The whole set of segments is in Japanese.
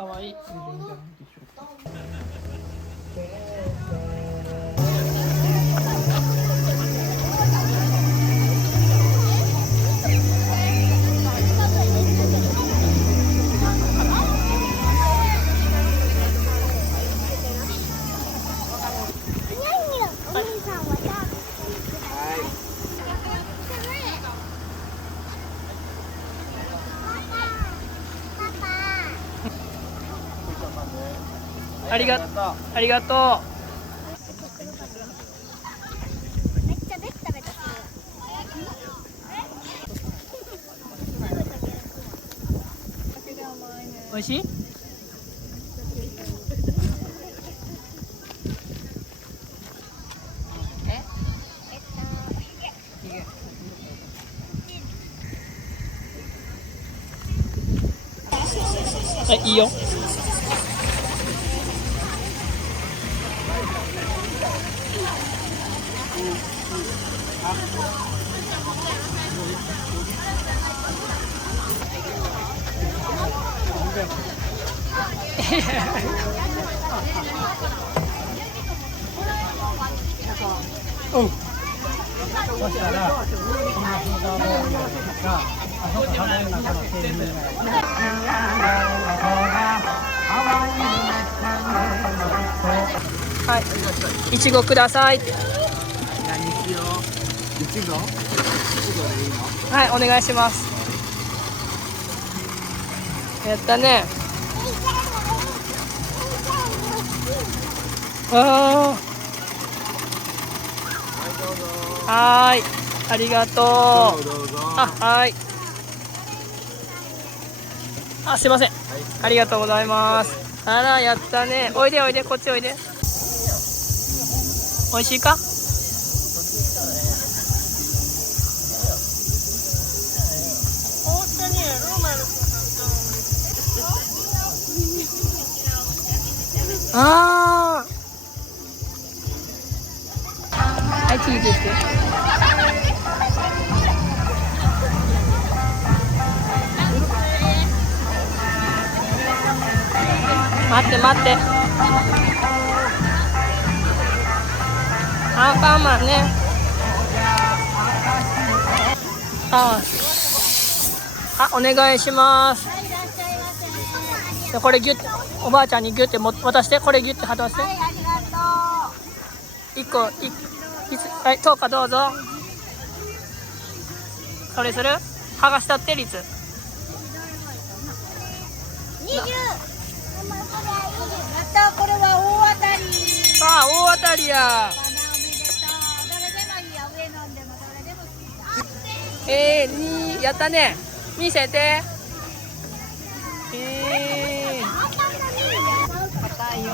かわいい。ありがとう。めっちゃベタベタする。おいしい？いいよ。うん。そしたら、このフードボールが、あそこ食べる中の製品が。はい。いちごください。何しよう。いちご？いちごでいいの？はい、お願いします。やったね。ああ。はい、ありがとう。はい。すいません。ありがとうございます。あら、やったね。おいでおいで、こっちおいで。おいしいか？ああ。はい、チーズって。待って待って。アンパンマンね。お願いします。これギュッ、おばあちゃんにギュッて渡して、これギュッて渡して。1個、はい、10日どうぞ。それする？剥がしたって率。20。やった、これは大当たり。大当たりや。やったね。見せて。硬いよ。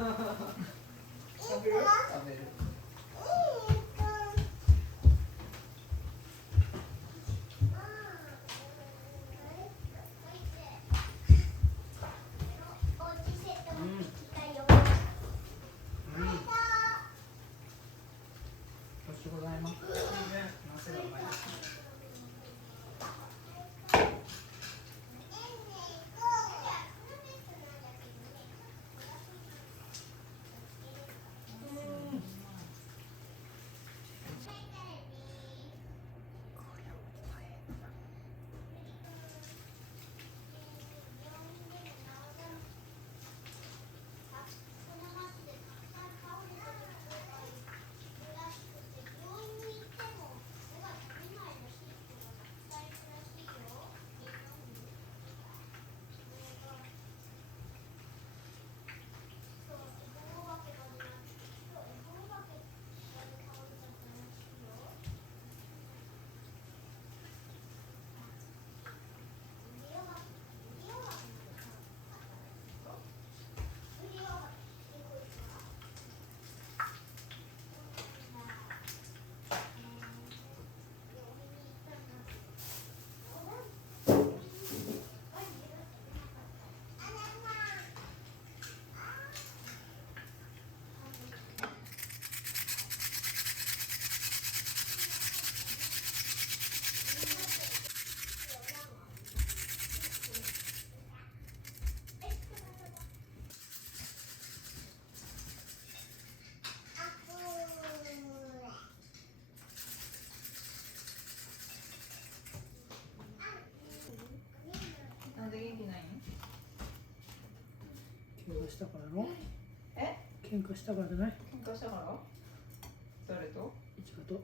食べる？食べる。ございます。なんで元気ないん？喧嘩したからの？え？喧嘩したからじゃない？喧嘩したから？誰と？一華と。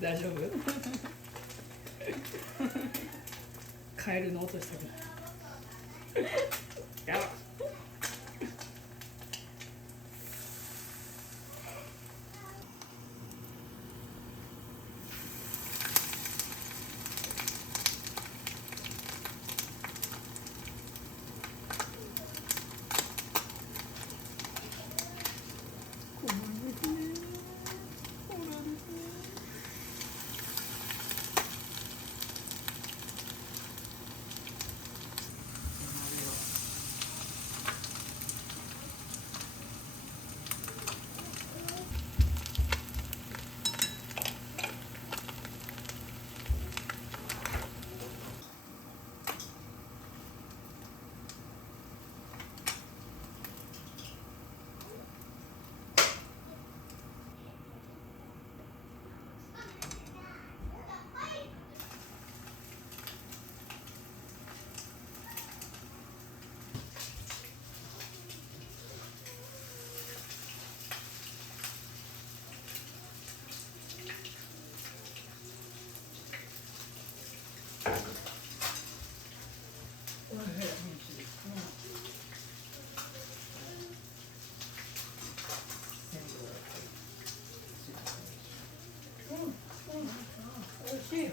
大丈夫？カエルの音したくない。やばい。おいしい。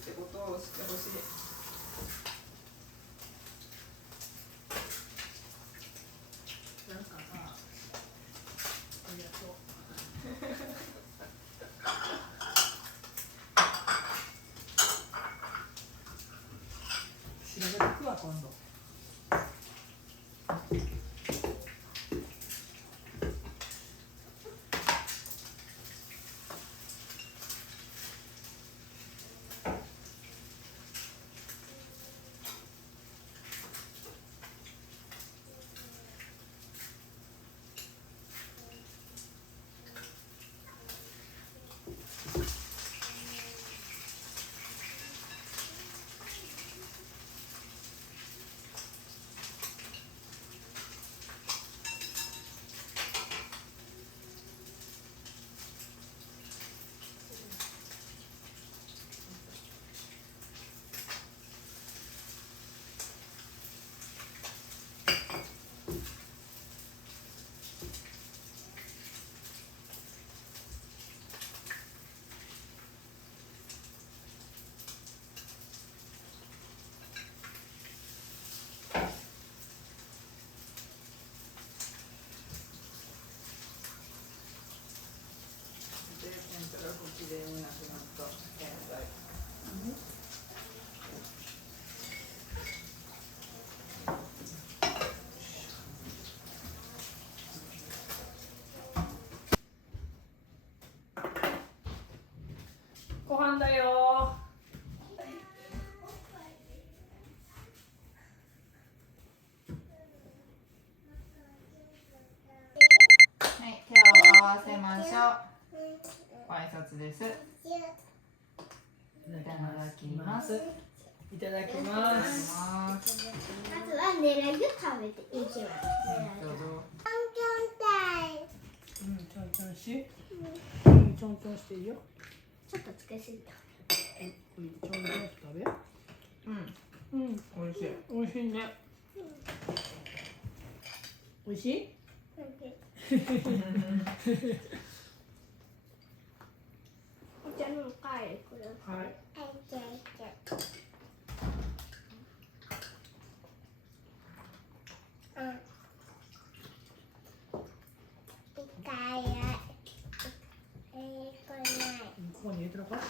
ってことを知ってほしい。なんかさ、ありがとう。調べてくわ今度。天ぷら不きれいになくなった現在。ご飯だよ。はい、手を合わせましょう。ご挨拶です。いいただきます。いただきます。まずは狙いを食べていきます。どうぞ。うん、ちょんちょんし。ちょんちょんしていいよ。ちょっとつけすぎた。ちょんちょんと食べ。うん、うん、美味しい。美味しいね。美味しい？お茶の帰るください。はい。ここに入れてるか？ち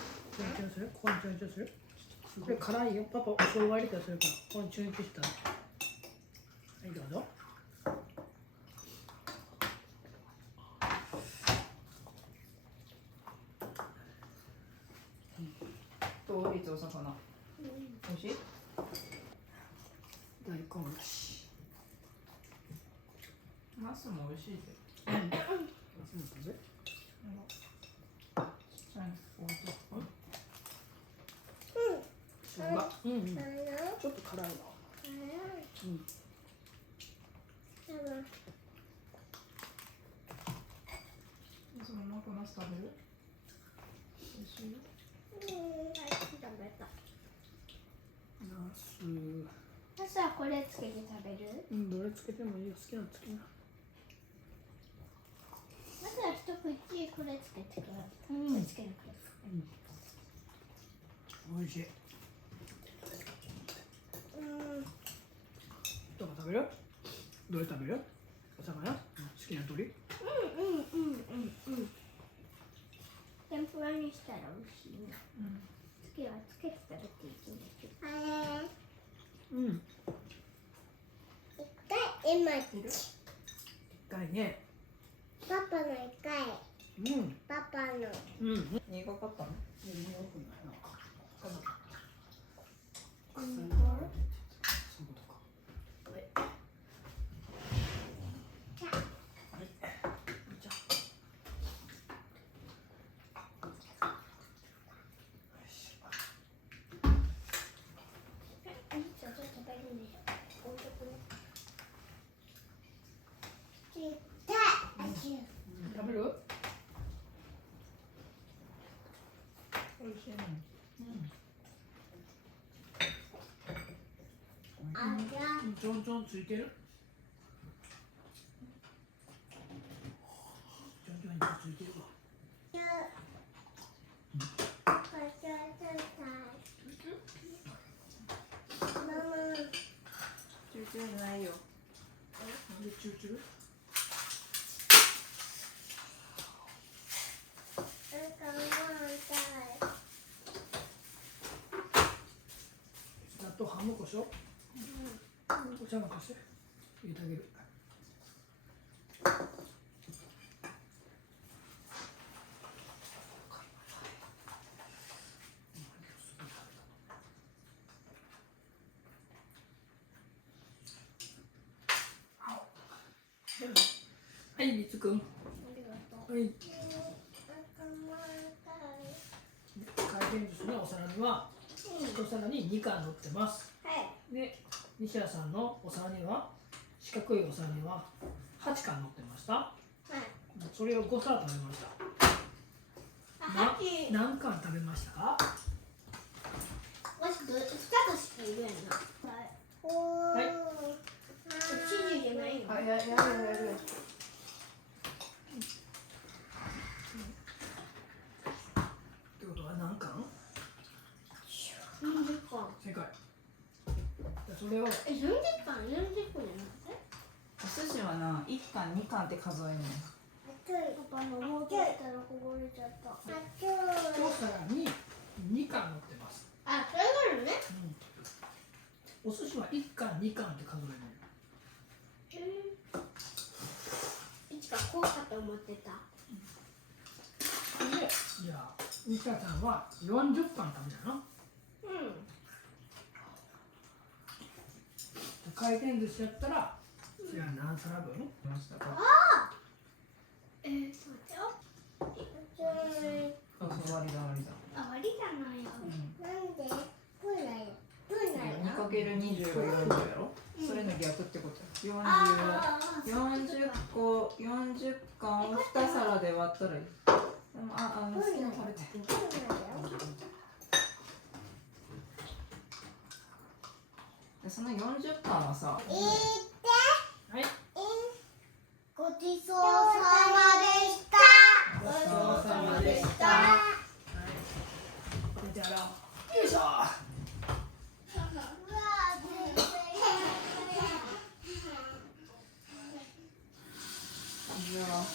ょんちょんする？ここにちょんちょんする？これ辛いよ。パパ、お醤油入れたらするから。ここにちょんちょんしたら。はい、どうぞ。どういつお魚。美味しい？大根だし。ナスも美味しいで。うん、食べ。生姜。うんうん。ちょっと辛いな。うん。そのままナス食べる？美味しいよ。ナス。ナスはこれつけて食べる？うん、どれつけてもいいよ。好きなのつけな。まずは一口これつけてください。うんつけるください。美味しい。どこ食べる？どれ食べる？お魚？好きな鳥？天ぷらにしたら美味しいな。次はつけて食べていきましょう。うん。一回ね。パパの一回。うん。パパの。うん。苦かったの？食べる？美味しいの。ちょんちょんついてる？ちょんちょんについてるわ。中ないよ。なんでチューチュー納豆半分こしょお茶碗として入れてあげる。はい、みつくん。ありがとう。はい。回転寿司のお皿には一皿に2貫乗ってます。はい。で、西谷さんのお皿には四角いお皿には8貫乗ってました。はい。それを5皿食べました。あ、8。何貫食べましたか？もし2つしかいるやんな。はい。はい。チーズじゃないよ。あ、やるやる。ってことは何貫？ 40貫。正解。それを40貫？40個じゃなくて？お寿司はな、1貫2貫って数えるの。パパのもうとしたらこぼれちゃった。一皿に2貫乗ってます。あ、そういうことね。お寿司は1貫2貫って数える。いつかこうかと思ってた。で、じゃあ西谷さんは40貫食べたな。回転寿司やったら、じゃあ何皿分？ましたか。待ってよ。そうそう、割りだ割りだ。あ、割りじゃないよ。なんで？プーナよ。プーナよ。 2×20 が40やろ、それの逆ってことや。40個、40貫を2皿で割ったらいい。でも好きなの食べて。プーナよ。でその40貫はさ、はい。ごちそうさまでした。ごちそうさまでした。はい。じゃあ、よいしょ。じゃあ 80×30